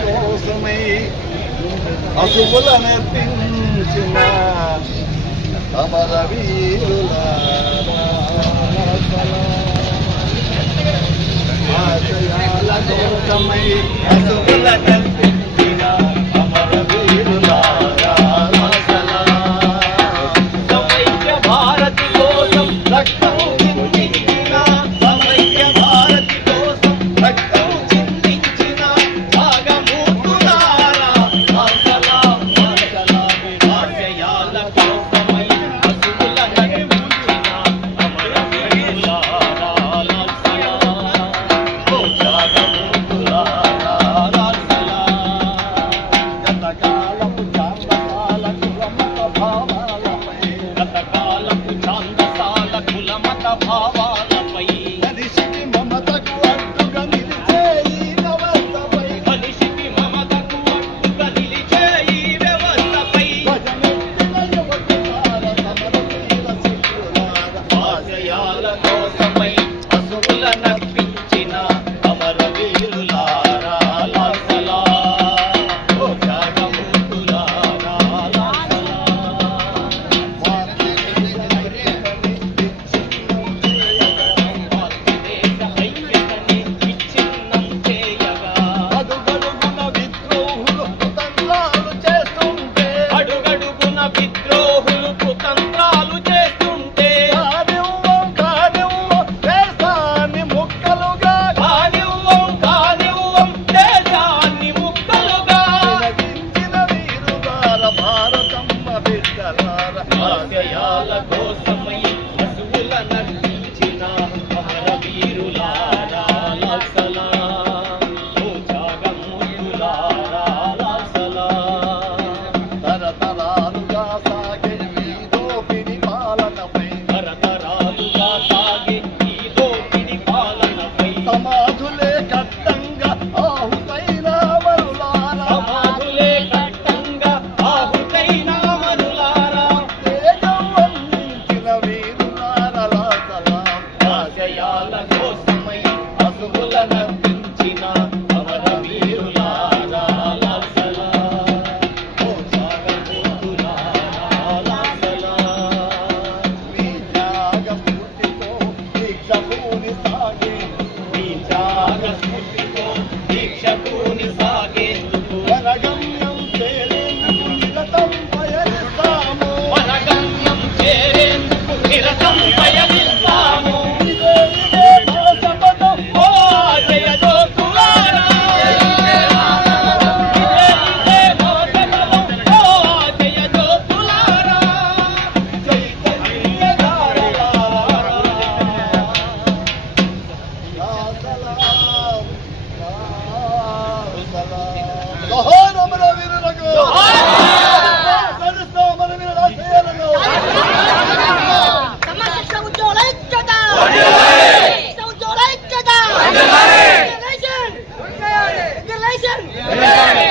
కోసమై అసువుల నర్పించిన అమరవీరుల ఆశయాల కోసమై ఆశయాల కోసమై పశువుల నర్పించిన మహరవీరులారా లసలా జాగమూయులారా లసలా తరతరాలుగా సాగే ఈ దోపిడి పాలనపై తరతరాలుగా సాగే Thank you. Yeah. Yeah.